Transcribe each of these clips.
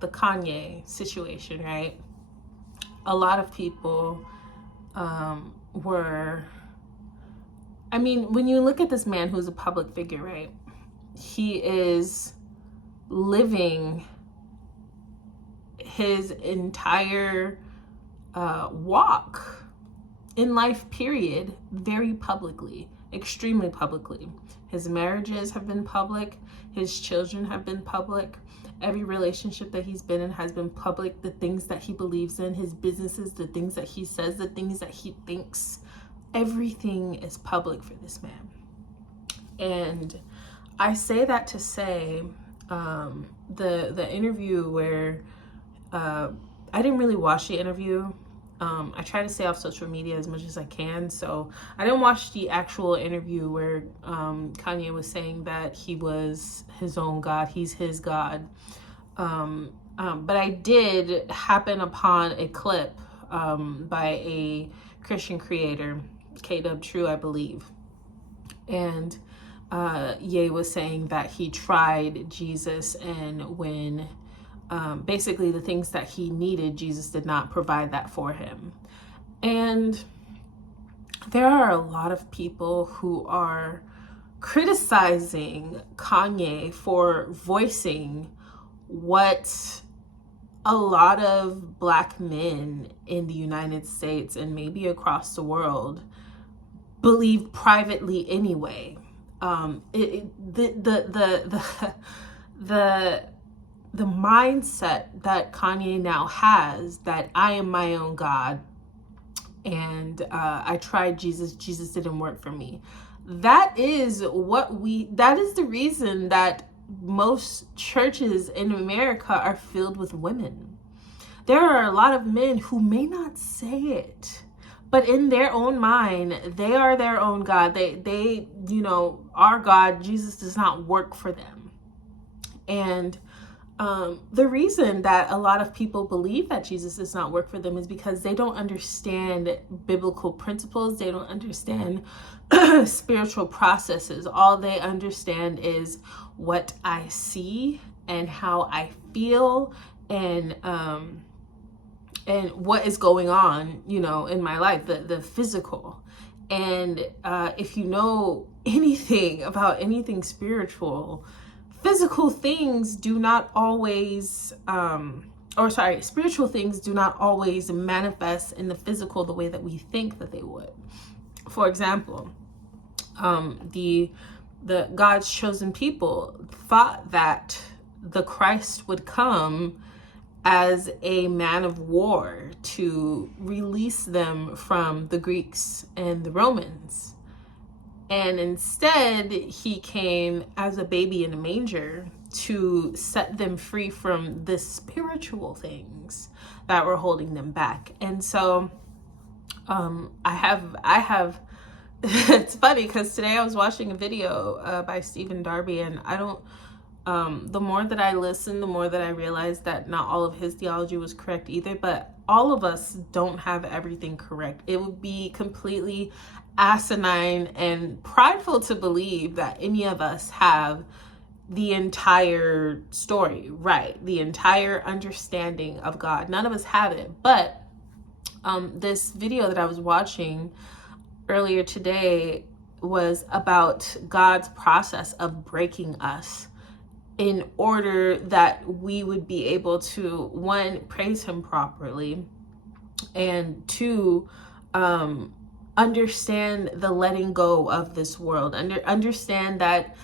the Kanye situation, right? A lot of people were, I mean, when you look at this man who's a public figure, right? He is living his entire walk in life, period, very publicly, extremely publicly. His marriages have been public. His children have been public. Every relationship that he's been in has been public. The things that he believes in, his businesses, the things that he says, the things that he thinks, everything is public for this man. And I say that to say, the interview where I didn't really watch the interview. I try to stay off social media as much as I can, so I didn't watch the actual interview where Kanye was saying that he was his own God, he's his God. But I did happen upon a clip by a Christian creator, K-Dub True, I believe. And Ye was saying that he tried Jesus, and when basically the things that he needed, Jesus did not provide that for him. And there are a lot of people who are criticizing Kanye for voicing what a lot of Black men in the United States and maybe across the world believe privately anyway. The mindset that Kanye now has, that I am my own God, and I tried Jesus didn't work for me. That is the reason that most churches in America are filled with women. There are a lot of men who may not say it, but in their own mind, they are their own God. They our God, Jesus does not work for them. And the reason that a lot of people believe that Jesus does not work for them is because they don't understand biblical principles. They don't understand spiritual processes. All they understand is what I see and how I feel, and what is going on, in my life, the physical. And if you know anything about anything spiritual, physical things do not always, spiritual things do not always manifest in the physical the way that we think that they would. For example, the God's chosen people thought that the Christ would come as a man of war to release them from the Greeks and the Romans. And instead, he came as a baby in a manger to set them free from the spiritual things that were holding them back. And so I have it's funny because today I was watching a video by Stephen Darby, and I don't the more that I listen, the more that I realize that not all of his theology was correct either, but all of us don't have everything correct. It would be completely asinine and prideful to believe that any of us have the entire story right, the entire understanding of God. None of us have it. But this video that I was watching earlier today was about God's process of breaking us in order that we would be able to, one, praise him properly, and two, understand the letting go of this world, understand that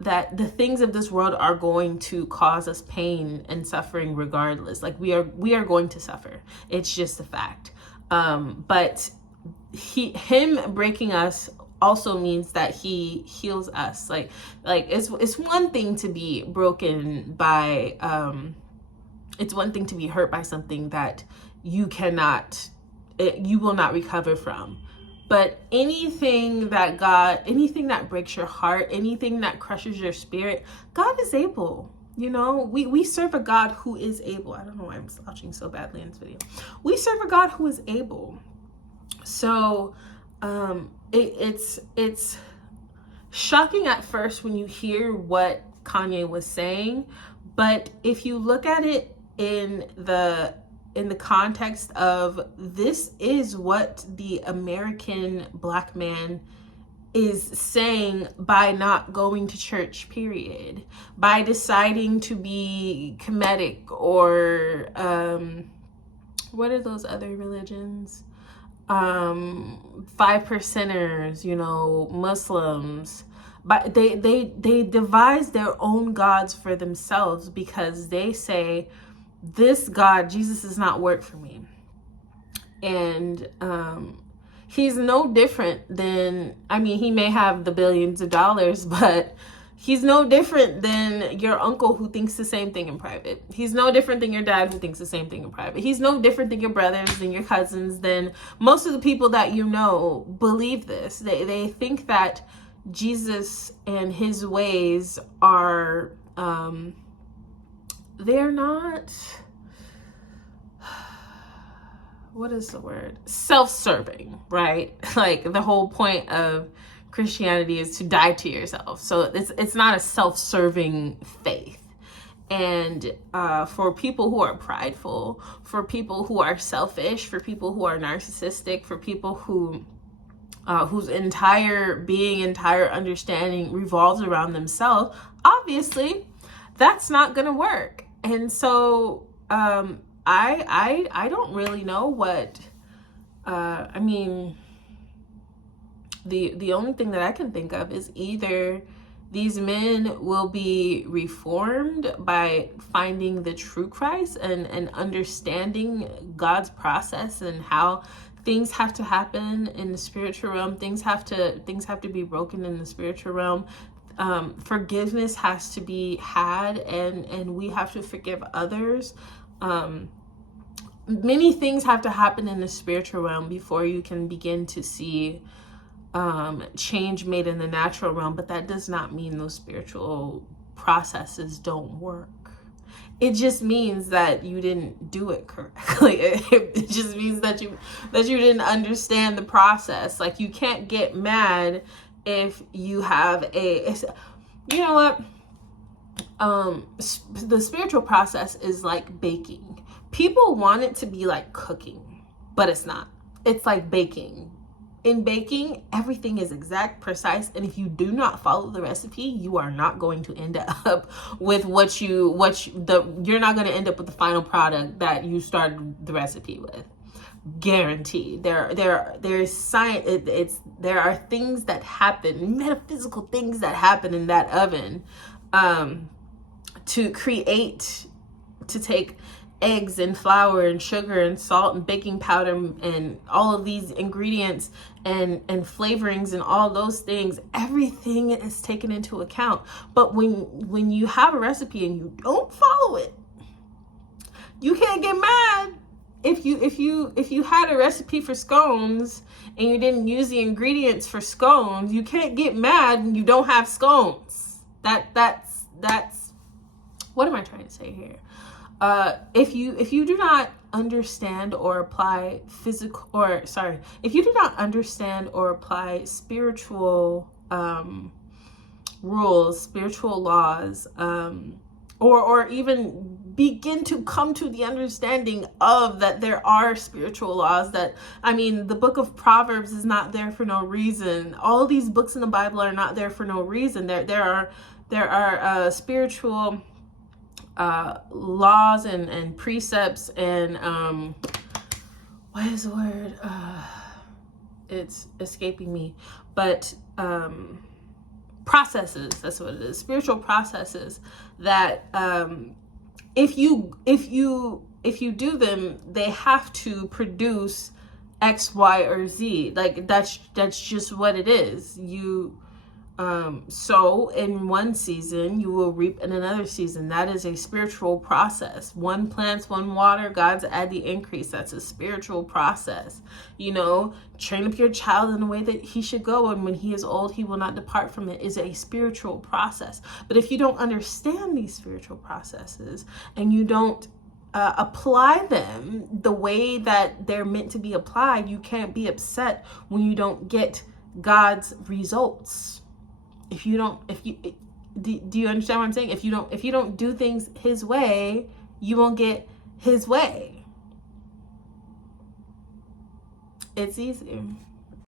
that the things of this world are going to cause us pain and suffering regardless. Like we are going to suffer. It's just a fact. But him breaking us also means that he heals us. Like it's one thing to be broken by it's one thing to be hurt by something that you will not recover from. But anything that breaks your heart, anything that crushes your spirit, God is able. We serve a God who is able. I don't know why I'm slouching so badly in this video. We serve a God who is able. So it's shocking at first when you hear what Kanye was saying, But if you look at it in the context of, this is what the American Black man is saying by not going to church, period, by deciding to be Kemetic or what are those other religions, 5%ers, Muslims. But they devise their own gods for themselves, because they say, this God, Jesus, does not work for me. And he's no different than, he may have the billions of dollars, but he's no different than your uncle who thinks the same thing in private. He's no different than your dad who thinks the same thing in private. He's no different than your brothers, than your cousins, than most of the people that believe this. They think that Jesus and his ways are, they're not, what is the word? Self-serving, right? Like, the whole point of Christianity is to die to yourself. So it's not a self-serving faith. And for people who are prideful, for people who are selfish, for people who are narcissistic, for people who whose entire being, entire understanding revolves around themselves, obviously that's not gonna work. And so I don't really know what the only thing that I can think of is either these men will be reformed by finding the true Christ and understanding God's process and how things have to happen in the spiritual realm. Things have to be broken in the spiritual realm. Forgiveness has to be had, and we have to forgive others. Many things have to happen in the spiritual realm before you can begin to see change made in the natural realm. But that does not mean those spiritual processes don't work. It just means that you didn't do it correctly. It just means that you didn't understand the process. Like, you can't get mad if you have the spiritual process is like baking. People want it to be like cooking, but it's not. It's like baking. In baking, everything is exact, precise, and if you do not follow the recipe, you are not going to end up with you're not going to end up with the final product that you started the recipe with. Guaranteed. There's science. There are things that happen, metaphysical things that happen in that oven, to take eggs and flour and sugar and salt and baking powder and all of these ingredients and flavorings and all those things. Everything is taken into account. But when you have a recipe and you don't follow it, you can't get mad. If you had a recipe for scones and you didn't use the ingredients for scones, you can't get mad when you don't have scones. That's what am I trying to say here? If you do not understand or apply if you do not understand or apply spiritual rules, spiritual laws, or even begin to come to the understanding of that there are spiritual laws, the book of Proverbs is not there for no reason. All of these books in the Bible are not there for no reason. There are spiritual laws and precepts and what is the word? It's escaping me, but processes, that's what it is, spiritual processes that if you do them, they have to produce X, Y, or Z. Like, that's just what it is. You sow in one season, you will reap in another season. That is a spiritual process. One plants, one water, God's add the increase. That's a spiritual process. Train up your child in the way that he should go, and when he is old, he will not depart from it, is a spiritual process. But if you don't understand these spiritual processes and you don't apply them the way that they're meant to be applied, you can't be upset when you don't get God's results. Do you understand what I'm saying? If you don't do things his way, you won't get his way. It's easy.